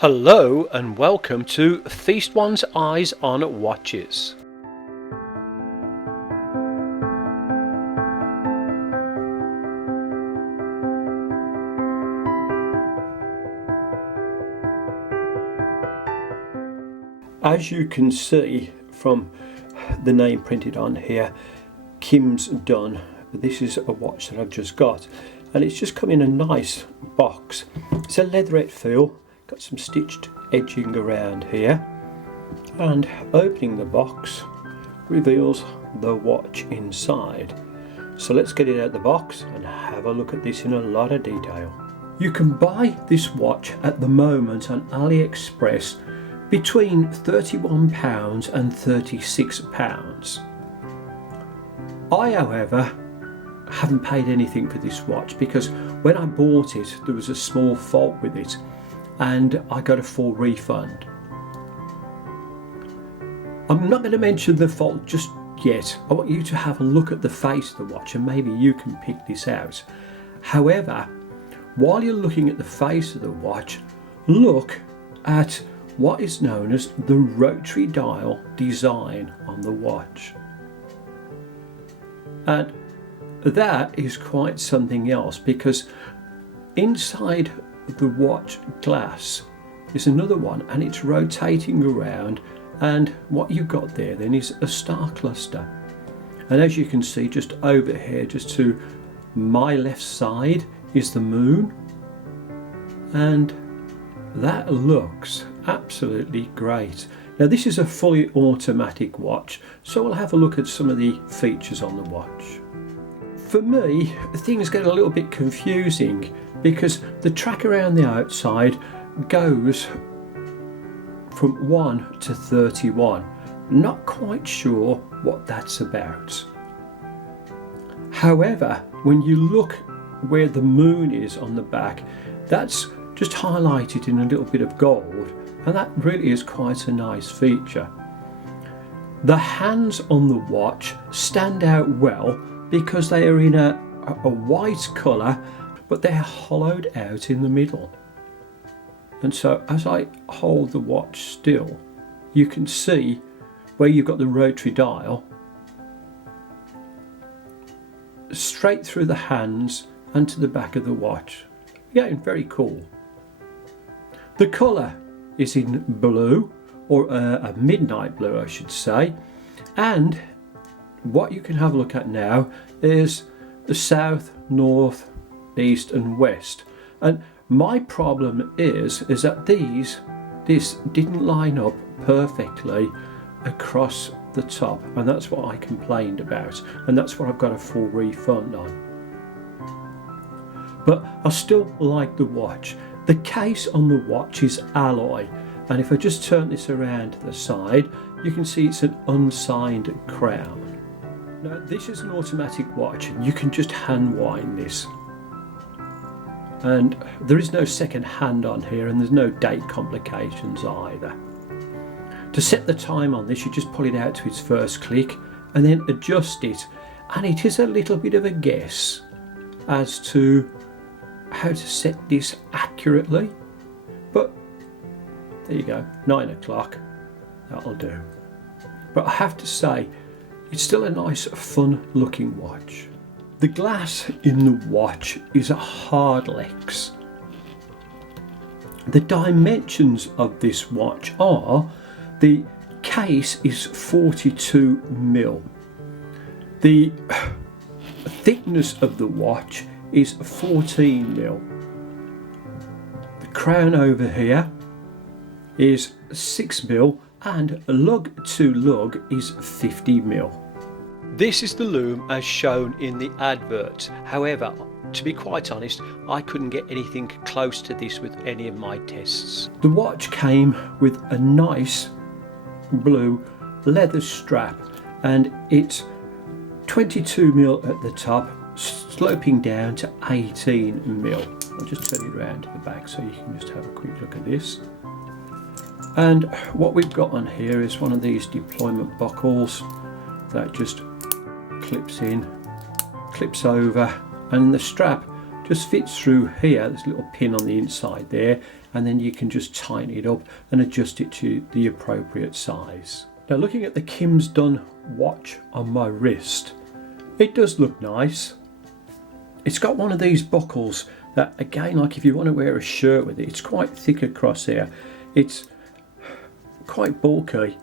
Hello and welcome to Feast One's Eyes on Watches. As you can see from the name printed on here, Kimsdun, this is a watch that I've just got, and it's just come in a nice box. It's a leatherette feel, got some stitched edging around here, and opening the box reveals the watch inside. So let's get it out of the box and have a look at this in a lot of detail. You can buy this watch at the moment on AliExpress between £31 and £36. I, however, haven't paid anything for this watch because when I bought it there was a small fault with it and I got a full refund. I'm not going to mention the fault just yet. I want you to have a look at the face of the watch and maybe you can pick this out. However, while you're looking at the face of the watch, look at what is known as the rotary dial design on the watch. And that is quite something else, because inside the watch glass is another one and it's rotating around, and what you've got there then is a star cluster. And as you can see just over here, just to my left side, is the moon, and that looks absolutely great. Now this is a fully automatic watch, so we'll have a look at some of the features on the watch. For me, things get a little bit confusing because the track around the outside goes from 1 to 31. Not quite sure what that's about. However, when you look where the moon is on the back, that's just highlighted in a little bit of gold, and that really is quite a nice feature. The hands on the watch stand out well because they are in a white colour, but they're hollowed out in the middle. And so as I hold the watch still, you can see where you've got the rotary dial straight through the hands and to the back of the watch. Again, very cool. The colour is in blue, or a midnight blue I should say, and what you can have a look at now is the south, north, east and west. And my problem is that this didn't line up perfectly across the top, and that's what I complained about, and that's what I've got a full refund on. But I still like the watch. The case on the watch is alloy, and if I just turn this around to the side, you can see it's an unsigned crown. Now this is an automatic watch and you can just hand wind this, and there is no second hand on here, and there's no date complications either. To set the time on this, you just pull it out to its first click and then adjust it, and it is a little bit of a guess as to how to set this accurately, but there you go, 9 o'clock, that'll do. But I have to say, it's still a nice fun looking watch. The glass in the watch is a hardlex. The dimensions of this watch are, the case is 42mm. The thickness of the watch is 14mm. The crown over here is 6mm, and lug to lug is 50mm. This is the Lume as shown in the advert. However, to be quite honest, I couldn't get anything close to this with any of my tests. The watch came with a nice blue leather strap, and it's 22mm at the top, sloping down to 18mm. I'll just turn it around to the back so you can just have a quick look at this. And what we've got on here is one of these deployment buckles that just clips in, clips over, and the strap just fits through here. There's a little pin on the inside there, and then you can just tighten it up and adjust it to the appropriate size. Now, looking at the Kimsdun watch on my wrist, it does look nice. It's got one of these buckles that, again, like if you want to wear a shirt with it, it's quite thick across here. It's quite bulky.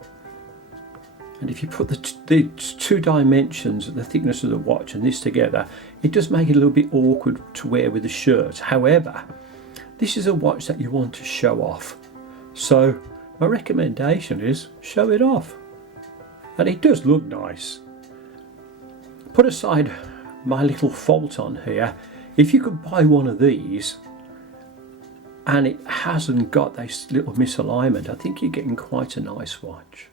And if you put the two dimensions, the thickness of the watch and this together, it does make it a little bit awkward to wear with a shirt. However, this is a watch that you want to show off. So my recommendation is show it off. And it does look nice. Put aside my little fault on here. If you could buy one of these and it hasn't got this little misalignment, I think you're getting quite a nice watch.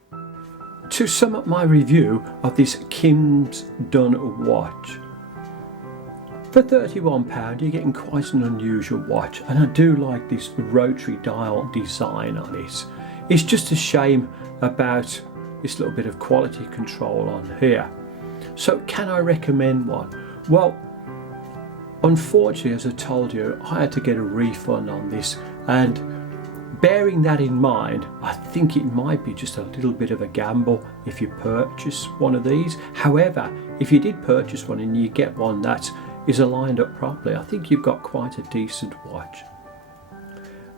To sum up my review of this Kimsdun watch, for £31 you're getting quite an unusual watch, and I do like this rotary dial design on it. It's just a shame about this little bit of quality control on here. So can I recommend one? Well, unfortunately, as I told you, I had to get a refund on this, and bearing that in mind, I think it might be just a little bit of a gamble if you purchase one of these. However, if you did purchase one and you get one that is aligned up properly, I think you've got quite a decent watch.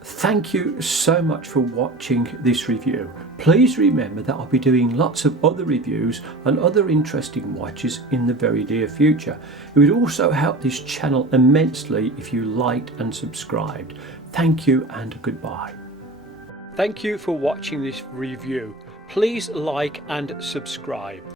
Thank you so much for watching this review. Please remember that I'll be doing lots of other reviews on other interesting watches in the very near future. It would also help this channel immensely if you liked and subscribed. Thank you and goodbye. Thank you for watching this review. Please like and subscribe.